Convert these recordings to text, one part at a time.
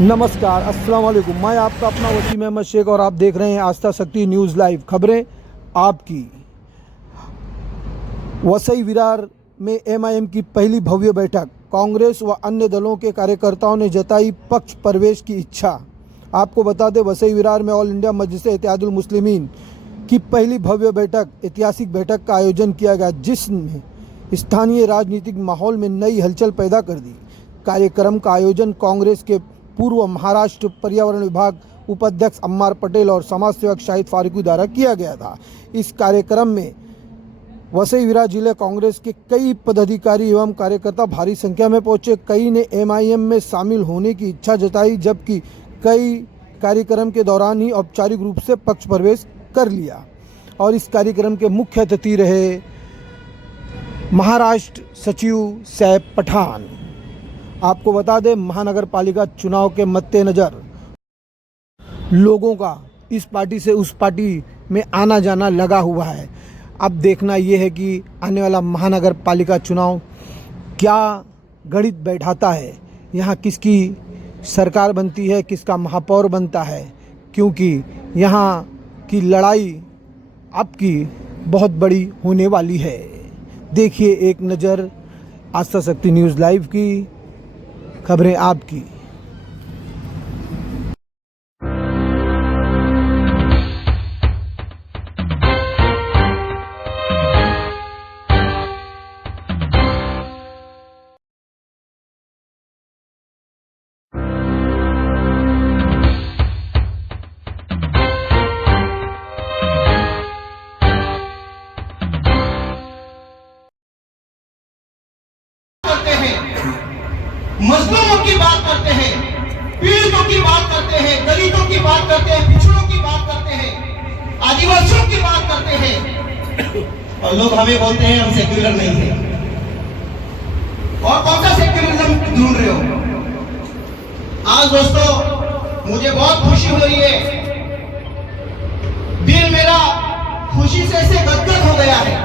नमस्कार, अस्सलाम वालेकुम। मैं आपका अपना वसीम अहमद शेख और आप देख रहे हैं आस्था शक्ति न्यूज़ लाइव। खबरें आपकी। वसई विरार में एमआईएम की पहली भव्य बैठक। कांग्रेस व अन्य दलों के कार्यकर्ताओं ने जताई पक्ष प्रवेश की इच्छा। आपको बता दें, वसई विरार में ऑल इंडिया मजलिस-ए इत्तेहादुल मुस्लिमीन की पहली भव्य बैठक, ऐतिहासिक बैठक का आयोजन किया गया, जिसने स्थानीय राजनीतिक माहौल में नई हलचल पैदा कर दी। कार्यक्रम का आयोजन कांग्रेस के पूर्व महाराष्ट्र पर्यावरण विभाग उपाध्यक्ष अम्मार पटेल और समाज सेवक शाहिद फारूकी द्वारा किया गया था। इस कार्यक्रम में वसई विरार जिले कांग्रेस के कई पदाधिकारी एवं कार्यकर्ता भारी संख्या में पहुंचे। कई ने एमआईएम में शामिल होने की इच्छा जताई, जबकि कई कार्यक्रम के दौरान ही औपचारिक रूप से पक्ष प्रवेश कर लिया। और इस कार्यक्रम के मुख्य अतिथि रहे महाराष्ट्र सचिव सैफ पठान। आपको बता दें, महानगर पालिका चुनाव के मद्देनज़र लोगों का इस पार्टी से उस पार्टी में आना जाना लगा हुआ है। अब देखना यह है कि आने वाला महानगर पालिका चुनाव क्या गणित बैठाता है, यहाँ किसकी सरकार बनती है, किसका महापौर बनता है, क्योंकि यहाँ की लड़ाई अब की बहुत बड़ी होने वाली है। देखिए एक नज़र आस्था शक्ति न्यूज़ लाइव की खबरें आपकी। मजलूमों की बात करते हैं, पीड़ितों की बात करते हैं, दलितों की बात करते हैं, पिछड़ों की बात करते हैं, आदिवासियों की बात करते हैं, और लोग हमें बोलते हैं हम सेक्युलर नहीं है। और कौन सा सेक्युलरिज्म ढूंढ रहे हो? आज दोस्तों मुझे बहुत खुशी हो रही है, दिल मेरा खुशी से ऐसे गदगद हो गया है।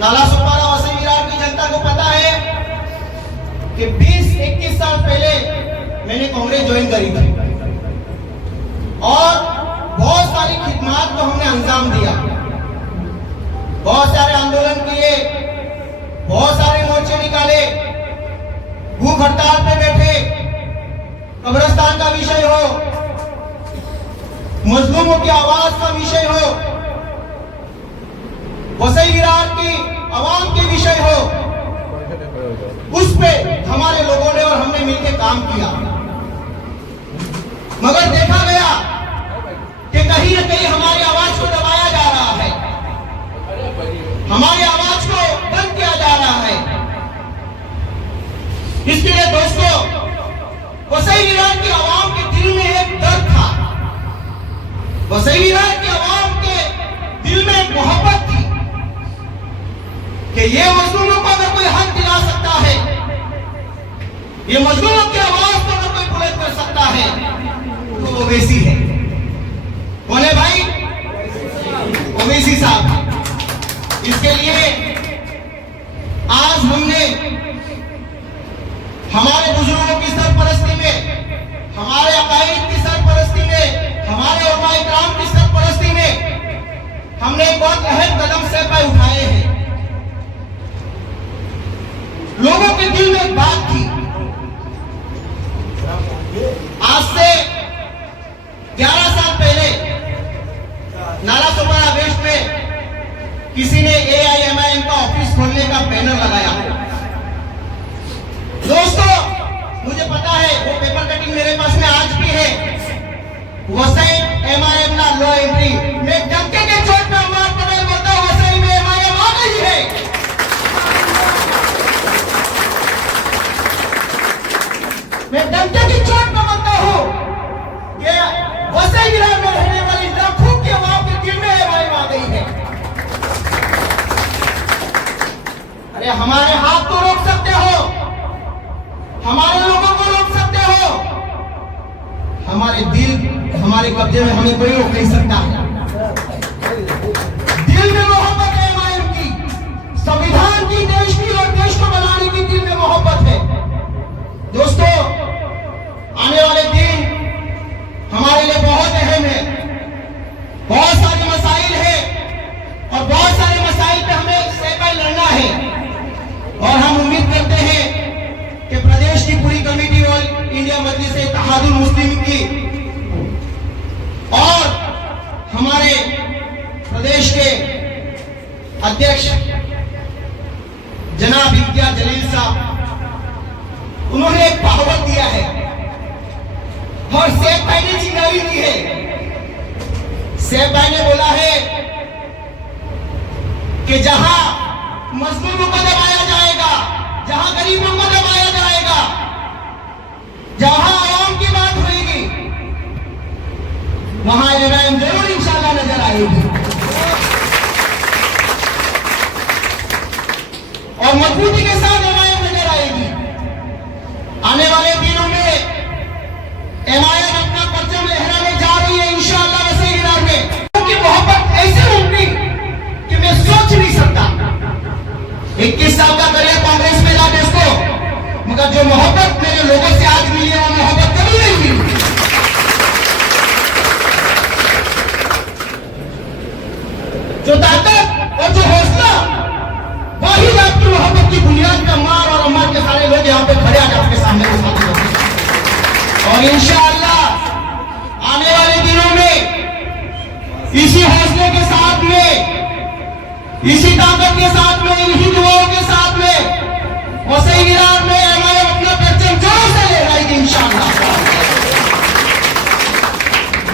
नाला सुपारा वसई विरार की जनता को पता है कि 20-21 साल पहले मैंने कांग्रेस ज्वाइन करी थी और बहुत सारी खिदमत को हमने अंजाम दिया, बहुत सारे आंदोलन किए, बहुत सारे मोर्चे निकाले, भूख हड़ताल पे बैठे, कब्रिस्तान का विषय हो, मजलूमों की आवाज का विषय हो, वसई विरार की आवाम के विषय हो, उस पे हमारे लोगों ने और हमने मिलकर काम किया। मगर देखा गया कि कहीं न कहीं हमारी आवाज को दबाया जा रहा है, हमारी आवाज को बंद किया जा रहा है। इसके लिए दोस्तों, वसई विरार की आवाम के दिल में एक दर्द था, वसई विरार की आवाम के दिल में एक मोहब्बत थी कि ये मजलूमों को अगर कोई हक दिला सकता है, ये मजलूमों की आवाज को अगर कोई बुलंद कर सकता है, तो वो वैसी है। कौन है भाई? ओवैसी साहब। इसके लिए आज हमने हमारे बुजुर्गों की सरपरस्ती में, हमारे अकायद की सरपरस्ती में, हमारे उलमा इकराम की सरपरस्ती में हमने एक बहुत अहम कदम से उठाए हैं। लोगों के दिल में एक बात थी, आज से 11 साल पहले नाला सुपारा वेस्ट में किसी ने एआईएमआईएम का ऑफिस खोलने का बैनर लगाया। दोस्तों मुझे पता है, वो पेपर कटिंग मेरे पास में आज भी है, वसई एमआईएम ना लो एंट्री में डंके के चोट पे अम्मार पटेल बोलता है वसई में एमआईएम आ गई है। मैं डंके की चोट पर बोलता हूं कि वसई विरार में रहने वाली लाखों की आवाम के दिल में एमआईएम आ गई है। अरे हमारे हाथ तो रोक सकते हो, हमारे लोगों को रोक सकते हो, हमारे दिल हमारे कब्जे में हमें कोई रोक नहीं सकता। दिल में मोहब्बत है एमआईएम की, संविधान की, देश की और देश को बनाने की दिल में मोहब्बत है। दोस्तों प्रदेश की पूरी कमेटी ऑल इंडिया मजलिस इत्तेहादुल मुस्लिमीन की और हमारे प्रदेश के अध्यक्ष जनाब इम्तियाज जलील साहब, उन्होंने एक कहावत दिया है और सेब भाई ने चिंगारी दी है। सेब भाई ने बोला है कि जहां मजलूमों को दबाया जाएगा, जहां गरीबों को दबाया जाएगा, जहां आवाम की बात होगी, वहां एमआईएम जरूर इंशाल्लाह नजर आएगी और मजबूती के साथ एमआईएम नजर आएगी। आने वाले दिनों में एमआईएम अपना परचम लहराने जा रही है इंशाल्लाह वसई विरार में। उनकी मोहब्बत ऐसे उमड़ी कि मैं सोच नहीं सकता। 21 साल का करियर कांग्रेस में रहा दोस्तों, मगर जो मोहब्बत मेरे लोगों से आज मिली है वो मोहब्बत कभी नहीं मिली। जो ताकत और जो हौसला, वही आपकी मोहब्बत की बुनियाद पे मार और अम्मार के सारे लोग यहाँ पे खड़े आज आपके सामने और इंशाअल्लाह आने वाले दिनों में इसी हौसले के साथ में, इसी ताकत के साथ में, इन्हीं दुआओं के साथ में वसई विरार में एमआईएम अपना परचम जोर से लहराएगी इंशाअल्लाह।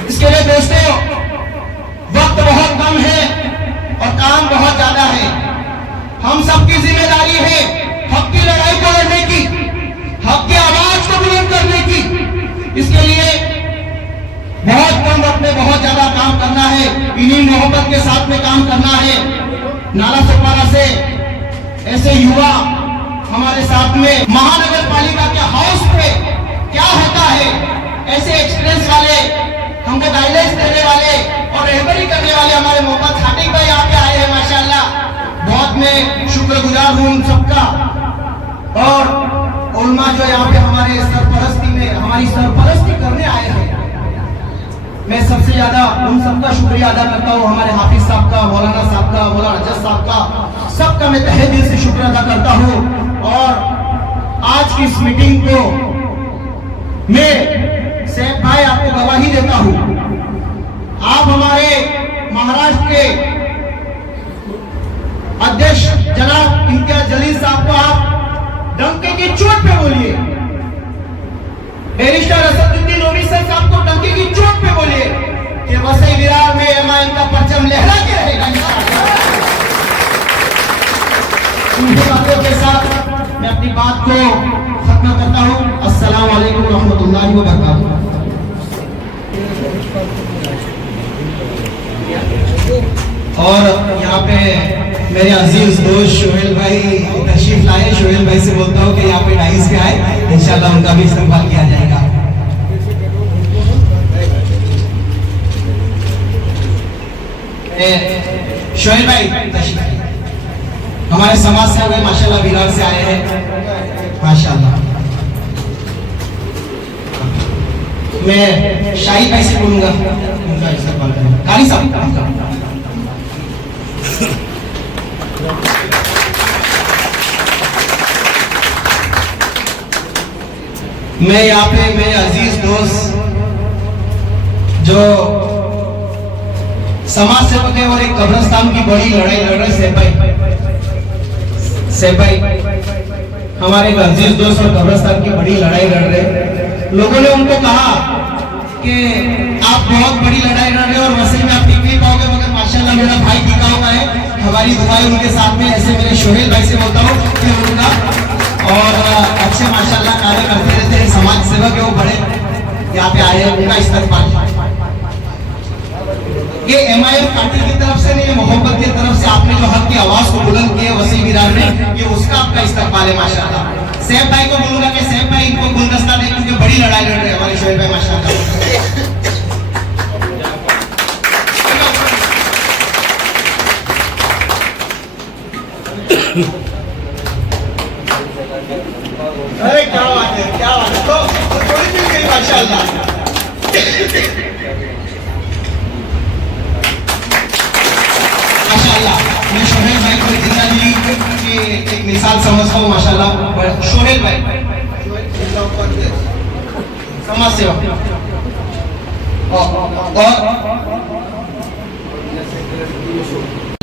इसके लिए दोस्तों वक्त बहुत कम है और काम बहुत ज्यादा है। हम सबकी जिम्मेदारी है हक की लड़ाई को लड़ने की, हक की आवाज को बुलंद करने की। इसके लिए बहुत कम वक्त में बहुत ज्यादा काम करना है, इन्हीं मोहब्बत के साथ में काम करना है। नाला सोपारा से ऐसे युवा हमारे साथ में, महानगर पालिका के हाउस पे क्या होता है, ऐसे एक्सपीरियंस वाले, हमको गाइडेंस देने वाले और रहबरी करने वाले हमारे मोहम्मद खाटिक भाई यहाँ पे आए हैं माशाल्लाह। बहुत मैं शुक्रगुजार हूँ उन सबका। और उलमा जो यहाँ पे हमारे सरपरस्ती में हमारी सरपरस्ती करने आए हैं, मैं सबसे ज्यादा उन सबका शुक्रिया अदा करता हूँ। हमारे हाफिज साहब का, मौलाना साहब का, मौलाना अजज साहब का, सबका मैं तहे दिल से शुक्र अदा करता हूँ। और आज की इस मीटिंग को मैं सेब भाई आपको गवाही देता हूँ, आप हमारे महाराष्ट्र के अध्यक्ष जनाब इम्तियाज जलील साहब को आप डंके की चोट पे बोलिए, बैरिस्टर असदुद्दीन ओवैसी साहब को डंके की चोट पे बोलिए कि वसई विरार में एमआईएम का परचम लहरा के रहेगा इंशाअल्लाह। उनकी बातों के साथ मैं अपनी बात को खत्म करता हूँ। अस्सलाम वालेकुम रहमतुल्लाहि व बरकातहू। और यहाँ पे मेरे अजीज दोस्त शोहेल भाई तशरीफ लाए। शोहेल भाई से बोलता हूँ कि यहाँ पे डाइस पे आए, इंशाल्लाह उनका भी इस्तेमाल किया जाएगा। शोहेल भाई तशरीफ, हमारे समाज से हुए माशाल्लाह विरार से आए हैं माशाल्लाह। मैं शाही भाई से बोलूंगा उनका इस्तेमाल करेंगे। कारी साहब मैं यहाँ पे मेरे अजीज दोस्त जो समाज सेवक है और एक कब्रिस्तान की बड़ी लड़ाई लड़ रहे सेब भाई हमारे एक अजीज दोस्त और कब्रिस्तान की बड़ी लड़ाई लड़ रहे। लोगों ने उनको कहा कि आप बहुत बड़ी लड़ाई लड़ रहे हो और वसई में आप टिक नहीं पाओगे, मगर माशाल्लाह मेरा भाई टिका हुआ है। हमारी दुआएं उनके साथ में। ऐसे मेरे शोहेल भाई से बोलता हूँ कि उनका और अच्छे माशाल्लाह कार्य करते रहते हैं, समाज सेवक है वो, बड़े यहाँ पे आए हैं, उनका इस्तेमाल ये एमआईएम पार्टी की तरफ से नहीं, मोहब्बत की तरफ से आपने जो हक की आवाज को बुलंद किया वसई विरार में, ये उसका आपका इस्तेमाल है माशाल्लाह। सेब भाई को बोलूंगा कि सेब भाई इनको गुलदस्ता दे, क्योंकि बड़ी लड़ाई लड़ रहे हैं हमारे शोहेल भाई माशाल्लाह। अरे क्या बात है, क्या बात है। तो थोड़ी मिल गई माशाल्लाह। माशाल्लाह मैं शोहेल भाई को जिंदा दिली की एक मिसाल समझता हूँ माशाल्लाह। शोहेल भाई समाज सेवा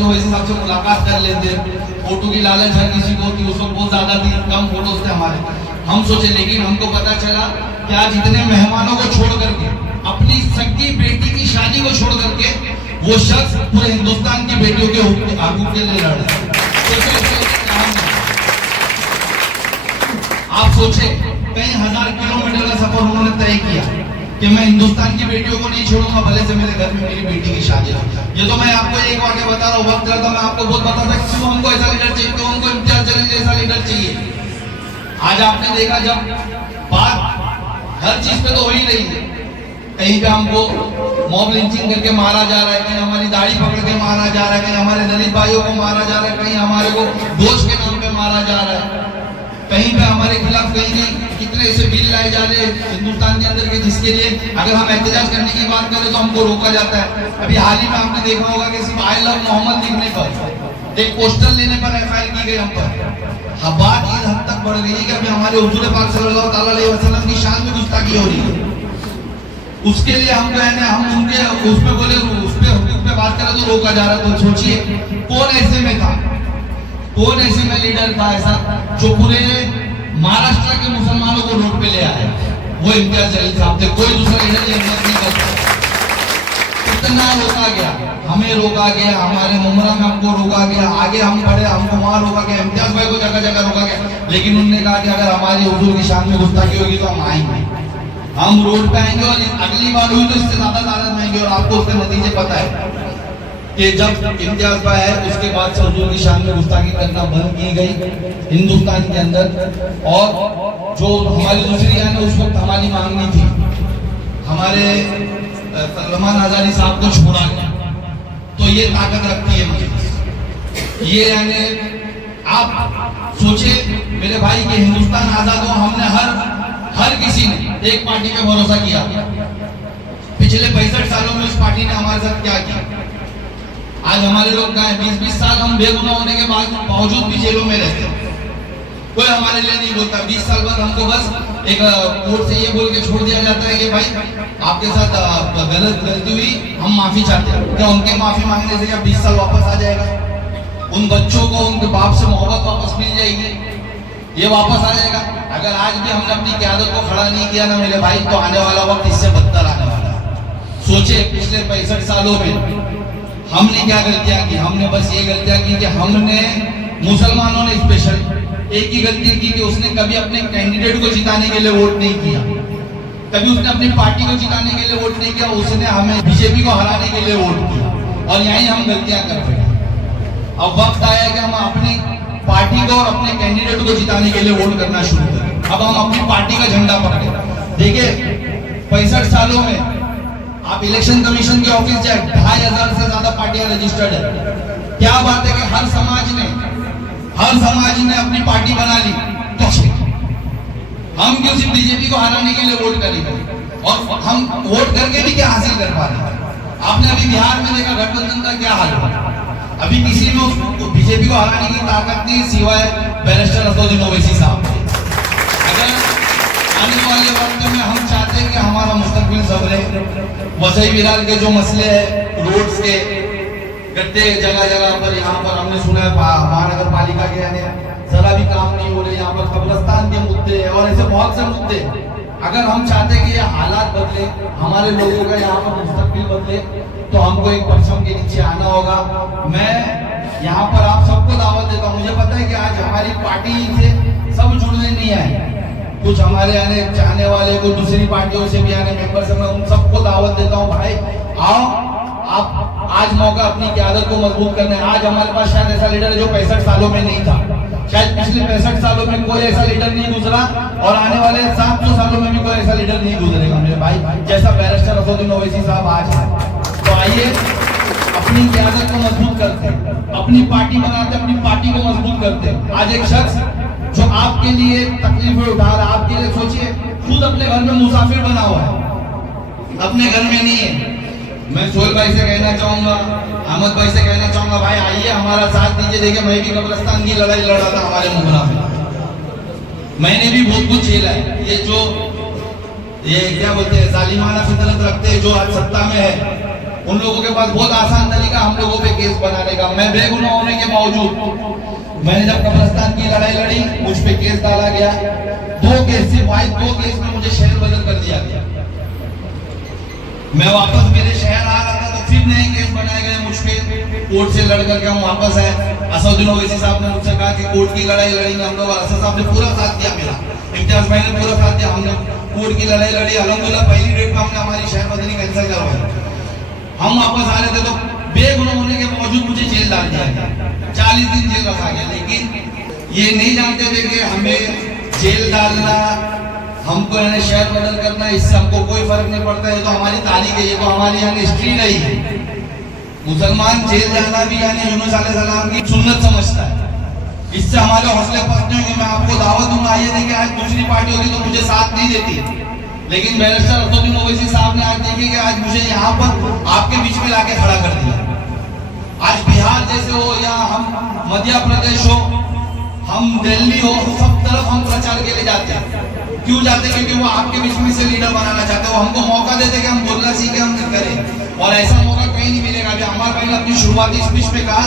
वैसे सबसे मुलाकात कर लेते, फोटो की लालच हर किसी को होती, उस वक्त बहुत ज्यादा थी, कम फोटोज थे हमारे। हम सोचे, लेकिन हमको पता चला कि आज इतने मेहमानों को छोड़ करके, अपनी सगी बेटी की शादी को छोड़ करके वो शख्स पूरे हिंदुस्तान की बेटियों के हकूक के लिए लड़ रहा है। आप सोचे, कई हजार किलोमीटर का सफर उन्होंने तय किया कि मैं हिंदुस्तान की बेटियों को नहीं छोड़ूंगा, भले से मेरे घर में मेरी बेटी की शादी हो। ये तो मैं आपको एक वाक्य बता रहा हूँ, वक्त रहता मैं आपको बहुत बता सकता, क्यों हमको ऐसा लीडर चाहिए, क्यों हमको इम्तियाज जलील जैसा लीडर चाहिए। आज आपने देखा, जब बात हर चीज पे तो हो ही रही है, कहीं पे हमको मॉब लिंचिंग करके मारा जा रहा है, कहीं हमारी दाढ़ी पकड़ के मारा जा रहा है, कहीं हमारे दलित भाइयों को मारा जा रहा है, कहीं हमारे को दोष के नाम पे मारा जा रहा है, कहीं पे हमारे खिलाफ कहीं कितने ऐसे बिल लाए जा रहे हैं हिंदुस्तान के अंदर के, जिसके लिए अगर हम एहतजाज करने की बात करें तो हमको रोका जाता है। अभी हाल ही में आपने देखा होगा कि सिर्फ आई लव मोहम्मद लिखने पर, एक पोस्टर लेने पर एफआईआर की गई हम पर। बात इस हद तक बढ़ गई है कि अभी हमारे हुजूर पाक सल्लल्लाहु अलैहि वसल्लम की शान में गुस्ताखी हो रही है। उसके लिए हम कहने, हम उनके उस पे बोले, उस पे बात करें तो रोका जा रहा है। तो सोचिए, कौन ऐसे में था, कौन ऐसे में लीडर था ऐसा जो पूरे महाराष्ट्र के मुसलमानों को रोड पे ले आए? वो इम्तियाज जलील साहब थे। कोई दूसरा लीडर ये हिम्मत नहीं करता। इतना रोका गया, हमें रोका गया, हमारे मुमरा में हमको रोका गया, आगे हम बढ़े, हमको वहां रोका गया, इम्तियाज भाई को जगह जगह रोका गया। लेकिन उन्होंने कहा कि अगर हमारी हुजूर की शान में गुस्ताखी होगी तो हम आएंगे, हम रोड पे आएंगे, और अगली बार हुई तो इससे ज्यादा तादाद में आएंगे। और आपको उसके नतीजे पता है कि जब इम्तियाज भाई है, उसके बाद से हुजूर की शान में गुस्ताखी करना बंद की गई हिंदुस्तान के अंदर। और जो हमारी दूसरी यानी उस वक्त हमारी मांगनी थी, हमारे रहमान आजादी साहब को छोड़ा गया। तो ये ताकत रखती है मुझे, ये यानी आप सोचे मेरे भाई कि हिंदुस्तान आजाद हो, हमने हर किसी ने एक पार्टी पे भरोसा किया। पिछले 65 सालों में उस पार्टी ने हमारे साथ क्या किया? आज हमारे लोग कहा है 20-20 साल हम बेगुनाह होने के बावजूद भी जेलों में रहते हैं, कोई हमारे लिए नहीं बोलता। 20 साल बाद हमको बस एक कोर्ट से ये बोल के छोड़ दिया जाता है कि भाई आपके साथ गलती हुई, हम माफी चाहते हैं। क्या उनके माफी मांगने से क्या 20 साल वापस आ जाएगा? उन बच्चों को उनके बाप से मोहब्बत वापस मिल जाएगी, ये वापस आ जाएगा। अगर आज भी हमने अपनी क़यादत को खड़ा नहीं किया ना मेरे भाई, तो आने वाला वक्त इससे बदतर आने वाला है। सोचे पिछले 65 सालों में हमने क्या गलतियां की? हमने बस ये गलतियां की कि हमने, मुसलमानों ने स्पेशल एक ही गलती की कि उसने कभी अपने कैंडिडेट को जिताने के लिए वोट नहीं किया, कभी उसने अपनी पार्टी को जिताने के लिए वोट नहीं किया, उसने हमें बीजेपी को हराने के लिए वोट किया। और यही हम गलतियां कर रहे हैं। अब वक्त आया कि हम अपनी पार्टी को और अपने कैंडिडेट को जिताने के लिए वोट करना शुरू करें। अब हम अपनी पार्टी का झंडा पकड़े। देखिए 65 सालों में आप इलेक्शन कमीशन के ऑफिस जाए, 2500 से ज्यादा पार्टियां रजिस्टर्ड है। क्या बात है कि हर समाज ने अपनी पार्टी बना ली। तो हम क्यों सिर्फ बीजेपी को हराने के लिए वोट करेंगे? और हम वोट करके भी क्या हासिल कर पा रहे हैं? आपने अभी बिहार में देखा गठबंधन का क्या हाल हुआ। अभी किसी में बीजेपी को हराने की ताकत नहीं सिवाय बैरिस्टर असदुद्दीन ओवैसी साहब। अगर आने वाले वक्त में हम चाहते हैं कि हमारा मुस्तकबिल संभले, वसई विरार के जो मसले हैं, रोड्स के गड्ढे जगह जगह पर, यहाँ पर हमने सुना है महानगर पालिका के यानी जरा भी काम नहीं हो रहे, यहाँ पर कब्रिस्तान के मुद्दे और ऐसे बहुत से मुद्दे। अगर हम चाहते हैं कि ये हालात बदले, हमारे लोगों का यहाँ पर मुस्तकबिल बदले, तो हमको एक परचम के नीचे आना होगा। मैं यहाँ पर आप सबको दावत देता हूँ। मुझे पता है कि आज हमारी पार्टी से सब जुड़ने नहीं आए, कुछ हमारे आने चाहने वाले, कुछ दूसरी पार्टियों से भी आने मेंबर से, मैं उन सबको दावत देता हूँ, भाई आओ, आप आज मौका अपनी क़यादत को मजबूत करना है। आज हमारे पास शायद ऐसा लीडर है जो 65 सालों में नहीं था, शायद पिछले 65 सालों में कोई ऐसा लीडर नहीं गुजरा, और आने वाले 700 सालों में भी कोई ऐसा लीडर नहीं गुजरेगा मेरे भाई, जैसा बैरिस्टर असदुद्दीन ओवैसी साहब आज है। तो आइए अपनी क़यादत को मजबूत करते हैं, अपनी पार्टी बनाते, अपनी पार्टी को मजबूत करते हैं। आज एक शख्स जो आपके लिए तकलीफें उठा रहा है, आपके लिए सोचिए, खुद अपने घर में मुसाफिर बना हुआ है, अपने घर में नहीं है। मैं सोहेल भाई से कहना चाहूंगा, अहमद भाई से कहना चाहूंगा, भाई आइए हमारा साथ दीजिए। देखिए मैं भी कब्रिस्तान की लड़ाई लड़ा था हमारे मुमरा में, मैंने भी बहुत कुछ झेला है। ये जो ये क्या बोलते हैं जालिमाना फितरत रखते हैं जो आज सत्ता में है, उन लोगों के पास बहुत आसान तरीका हम लोगों पे केस बनाने का। मैं बेगुनाह होने के बावजूद मैंने जब कब्रिस्तान की लड़ाई लड़ी, मुझ पे केस डाला गया। 2 केस से भाई 2 केस में मुझे शहर बदल कर दिया गया। मैं वापस मेरे शहर आ रहा था तो फिर नए केस बनाए गए मुझ पे। कोर्ट से लड़ करके हम वापस आए। असदुद्दीन ओवैसी साहब ने मुझसे कहा कि कोर्ट की लड़ाई लड़ेंगे हम लोग। असद साहब ने पूरा साथ दिया मेरा, इम्तियाज भाई ने पूरा साथ दिया। हमने कोर्ट की लड़ाई लड़ी। अल्हम्दुलिल्लाह पहली डेट में हमने हमारी शहर बदली कैंसिल करवाई। हम वापस आ रहे थे तो बेगुनाह होने के बावजूद मुझे जेल डाल दिया गया, 40 दिन जेल रखा गया। लेकिन ये नहीं जानते थे कि हमें जेल डालना, हमको यानी शहर बदल करना, इससे हमको कोई फर्क नहीं पड़ता है। तो हमारी तारीख है, ये तो हमारी यानी हिस्ट्री रही है। मुसलमान जेल जाना भी यानी यूनुस अलैहिस्सलाम की सुन्नत समझता है। इससे हमारे हौसले पस्त होंगे। मैं आपको दावत दूंगा, आइए देखिए आज दूसरी पार्टी होगी तो मुझे साथ नहीं देती, लेकिन बैरिस्टर असदुद्दीन ओवैसी साहब ने आज देखिए कि आज मुझे यहाँ पर आपके बीच में लाके खड़ा कर दिया। आज बिहार जैसे हो या हम मध्य प्रदेश हो, हम दिल्ली हो, सब तरफ हम प्रचार के लिए जाते हैं। क्यों जाते हैं? क्योंकि वो आपके बीच में से लीडर बनाना चाहते हैं। वो हमको मौका देते कि हम बोलना सीखे, हम करें, और ऐसा मौका कहीं नहीं मिलेगा। अभी हमारे भाई ने अपनी शुरुआती स्पीच में कहा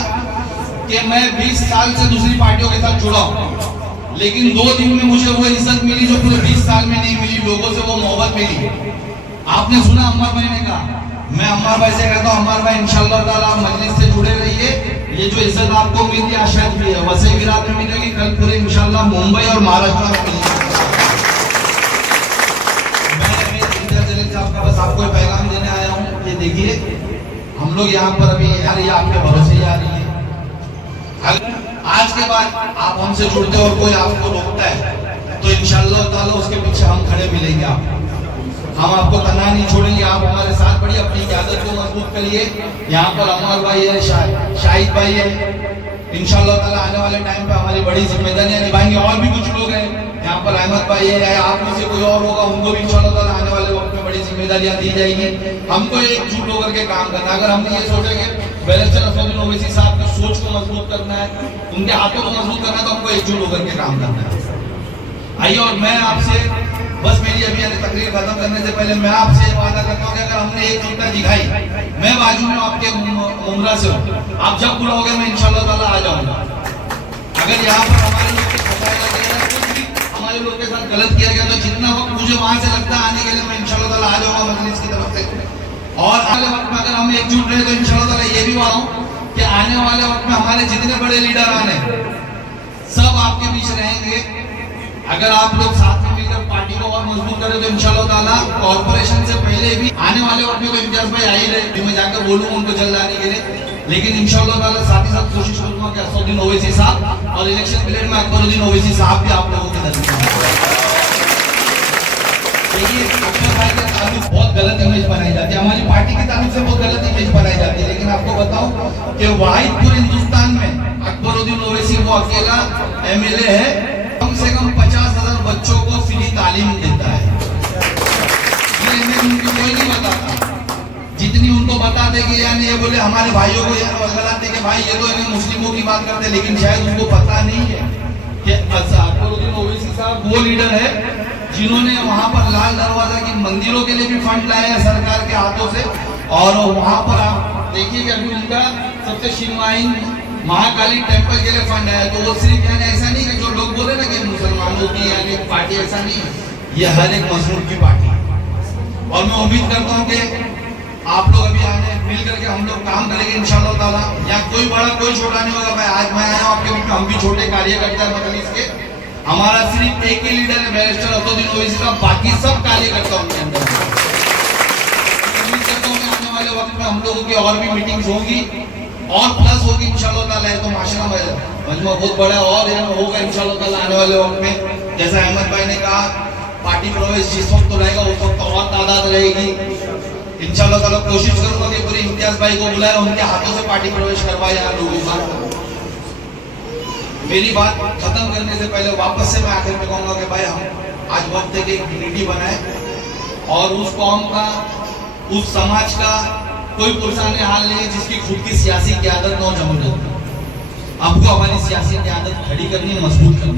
कि मैं 20 साल से दूसरी पार्टियों के साथ जुड़ा हूँ, लेकिन 2 दिन में मुझे वो इज्जत मिली जो पूरे 20 साल में नहीं मिली। लोगों से वो मोहब्बत मिली। आपने सुना अम्मार भाई ने कहा, मैं अम्मार भाई से कहता हूँ अम्मार भाई इंशाअल्लाह ताला आप मजलिस से जुड़े रहिए। ये जो इज्जत आपको मिलती है शायद भी है वसई विरार में मिलेगी, कल पूरे इंशाअल्लाह मुंबई और महाराष्ट्र में मिलेगी। मैं बस आपको पैगाम देने आया हूँ। ये देखिए हम लोग यहाँ पर अभी यार ये आपके भरोसे ही आ रही है। आज के बाद आप हमसे जुड़ते हो और कोई आपको रोकता है तो इंशाअल्लाह ताला उसके पीछे हम खड़े मिलेंगे। हम आपको तन्हा नहीं छोड़ेंगे। आप हमारे साथ बढ़िए, अपनी क़यादत को मजबूत करिए। यहाँ पर अमर भाई है, शाहिद भाई है। इंशाअल्लाह ताला आने वाले टाइम पे हमारी बड़ी जिम्मेदारियां निभाएंगे। और भी कुछ लोग हैं यहाँ पर, अहमद भाई है, आप में से कोई और होगा, उनको भी इंशाअल्लाह ताला आने वाले वक्त में बड़ी जिम्मेदारियां दी जाएगी। हमको एकजुट होकर के काम करना। अगर हमने ये सोचा कि बैरिस्टर असदुद्दीन ओवैसी साहब की सोच को मजबूत करना है, उनके हाथों को मजबूत करना है, तो हमको एकजुट होकर के काम करना है। आइए, और मैं आपसे बस मेरी अभी तकरीर खत्म करने से पहले मैं आपसे वादा करता हूँ कि अगर हमने एकजुटता दिखाई, मैं बाजू में आपके मुमरा से हूँ, आप जब बुलाओगे मैं इंशाअल्लाह ताला आ जाऊंगा। अगर यहाँ पर हमारे लोग को फंसाया गया है, कुछ भी हमारे लोग के साथ गलत किया गया, तो जितना वक्त मुझे वहां से लगता है आने के लिए, मैं इंशाअल्लाह ताला आ जाऊंगा मजलिस की तरफ से। और आने वक्त में अगर हम एकजुट रहे तो इंशाअल्लाह ताला ये भी वादा हूँ कि आने वाले वक्त में हमारे जितने बड़े लीडर आने सब आपके बीच रहेंगे। अगर आप लोग साथ में मिलकर पार्टी को और मजबूत करें तो इंशाअल्लाह ताला कॉर्पोरेशन से पहले भी आने वाले वक्त में तो इम्तियाज भाई आ ही रहे, मैं जाकर बोलूँ उनको जल्द आने के लिए। लेकिन इंशाअल्लाह ताला साथ ही साथ कोशिश करूंगा कि असदुद्दीन ओवैसी साहब और इलेक्शन पीरियड में अकबरुद्दीन ओवैसी साहब भी आप लोगों के नजदीक। देखिए अकबर भाई के ताल्लुक बहुत गलत इमेज बनाई जाती है, हमारी पार्टी के ताल्लुक से बहुत गलत इमेज बनाई जाती है। लेकिन आपको बताऊं कि वाहिद पूरे हिंदुस्तान में अकबरुद्दीन ओवैसी वो अकेला MLA है कम से कम 50,000 बच्चों को फ्री तालीम देता है। ये इमेज उनकी कोई नहीं बताता। जितनी उनको बता दे कि यानी ये बोले हमारे भाइयों को यानी बतलाते कि भाई ये तो यानी मुस्लिमों की बात करते हैं, लेकिन शायद उनको पता नहीं है कि अकबरुद्दीन ओवैसी साहब वो लीडर है जिन्होंने वहां पर लाल दरवाजा की मंदिरों के लिए भी फंड लाया है सरकार के हाथों से। और वहां पर आप देखिए कि अभी उनका सबसे शिवमाइन महाकाली टेंपल के लिए फंड आया। तो वो सिर्फ यानी ऐसा नहीं कि जो लोग बोले ना कि मुसलमानों की यानी पार्टी, ऐसा नहीं है, ये हर एक मजलूम की पार्टी। और मैं उम्मीद करता हूँ कि आप लोग अभी आने मिल करके हम लोग काम करेंगे इंशाअल्लाह ताला। यहाँ कोई बड़ा कोई छोटा नहीं होगा। भाई आज मैं आया हूँ आपके बीच में, हम भी छोटे कार्यकर्ता है मजलिस के। हमारा सिर्फ एक ही लीडर है बैरिस्टर असदुद्दीन ओवैसी का, बाकी सब कार्यकर्ता उनके अंदर। उम्मीद करता हूँ आने वाले वक्त में हम लोगों की और भी मीटिंग्स होगी और प्लस होगी इंशाअल्लाह ताला। तो माशाल्लाह मजमा बहुत बड़ा और होगा इंशाअल्लाह ताला आने वाले वक्त में। जैसा अहमद भाई ने कहा पार्टी प्रवेश जिस वक्त तो रहेगा उस वक्त और तादाद रहेगी इंशाअल्लाह ताला। कोशिश करूंगा कि पूरे इम्तियाज भाई को बुलाए, उनके हाथों से पार्टी प्रवेश करवाए यहाँ लोगों का। मेरी बात खत्म करने से पहले वापस से मैं आखिर में कहूंगा कि भाई हम आज वक्त है कि एक यूनिटी बनाए और उस कौम का, उस समाज का कोई पुरसाने हाल नहीं है जिसकी खुद की सियासी क़यादत न हो। जमूरियत हमको हमारी सियासी क़यादत खड़ी करनी, मजबूत करनी।